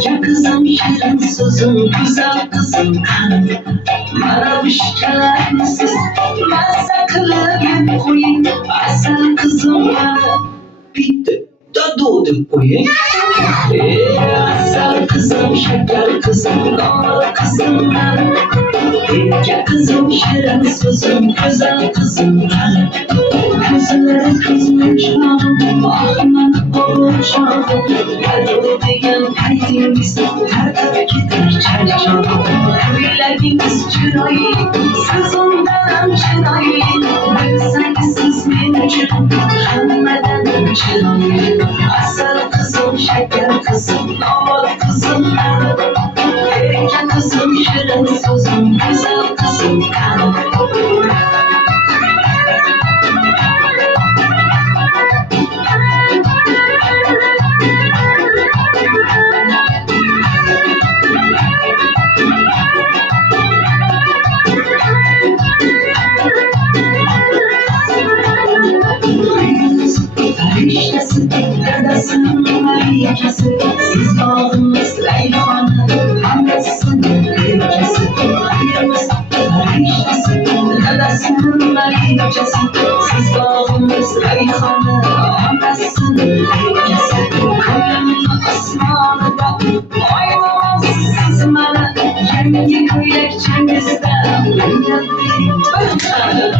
Koca kızım şirin sözüm, güzel kızım kanım. Bana müşkeler misiniz? Ben saklı koyayım. Asıl kızım bana. Bitti. Da doğduk koyayım. Asıl kızım, şeker kızım, doğru kızım ben. Koca kızım şirin sözüm, güzel kızım kanım. Kızları kızım çaldım, ahmak olacağım. Geldi diyen kalbimiz, her taraf gider çarçam. Köylerimiz çırayı, sızından çırayı. Sensiz mümkün, hanımeden çırayı. Asıl kızım, şeker kızım, damat kızım ben. Erken kızım, şirin sözüm, güzel kızım ben. Periştesi, dedesinin melikesi. Siz bağımız reyhanı, annesinin melikesi. Periştesi, dedesinin melikesi. Siz bağımız reyhanı, annesinin melikesi. Köyümün asmanı da, oynamaz siz bana. Yengi köylekçemizde, benden bir ötürü.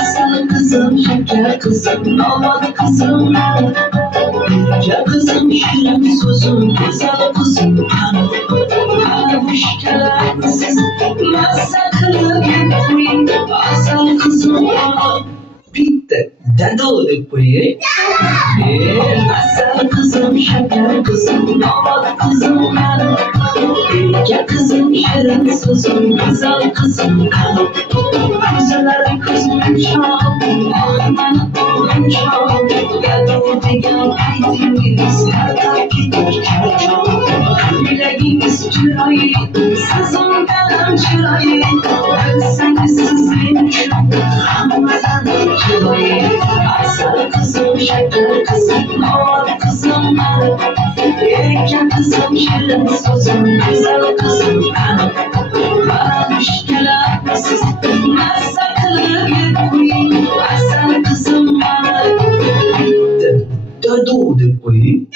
Asıl kızım, şeker kızım, damat kızım ben. Koca kızım, şirin sözüm, güzel kızım kanım. Bana müşkeler misiniz? Ben saklı gitmeyeyim. Asıl kızım bana. Bitti. Dede olduk buraya. Asıl kızım, şeker kızım, damat kızım ben. Koca kızım, şirin sözüm, güzel kızım kanım. Kızlar kızım çaldım, ahmanı oğlum çaldım. Geldi diyen kalbimiz, her taraf gider çarçam. Bileğimiz çırayı, sızından çırayı. Sensiz mümkün, hanımdan çırayı. Asıl kızım, şeker kızım, doğru kızım ben. Erken kızım, şirin sözüm, güzel kızım ben. Bana müşkeler misiniz? Ben saklı koyayım. Asıl kızım bana. Da doğduk koyayım.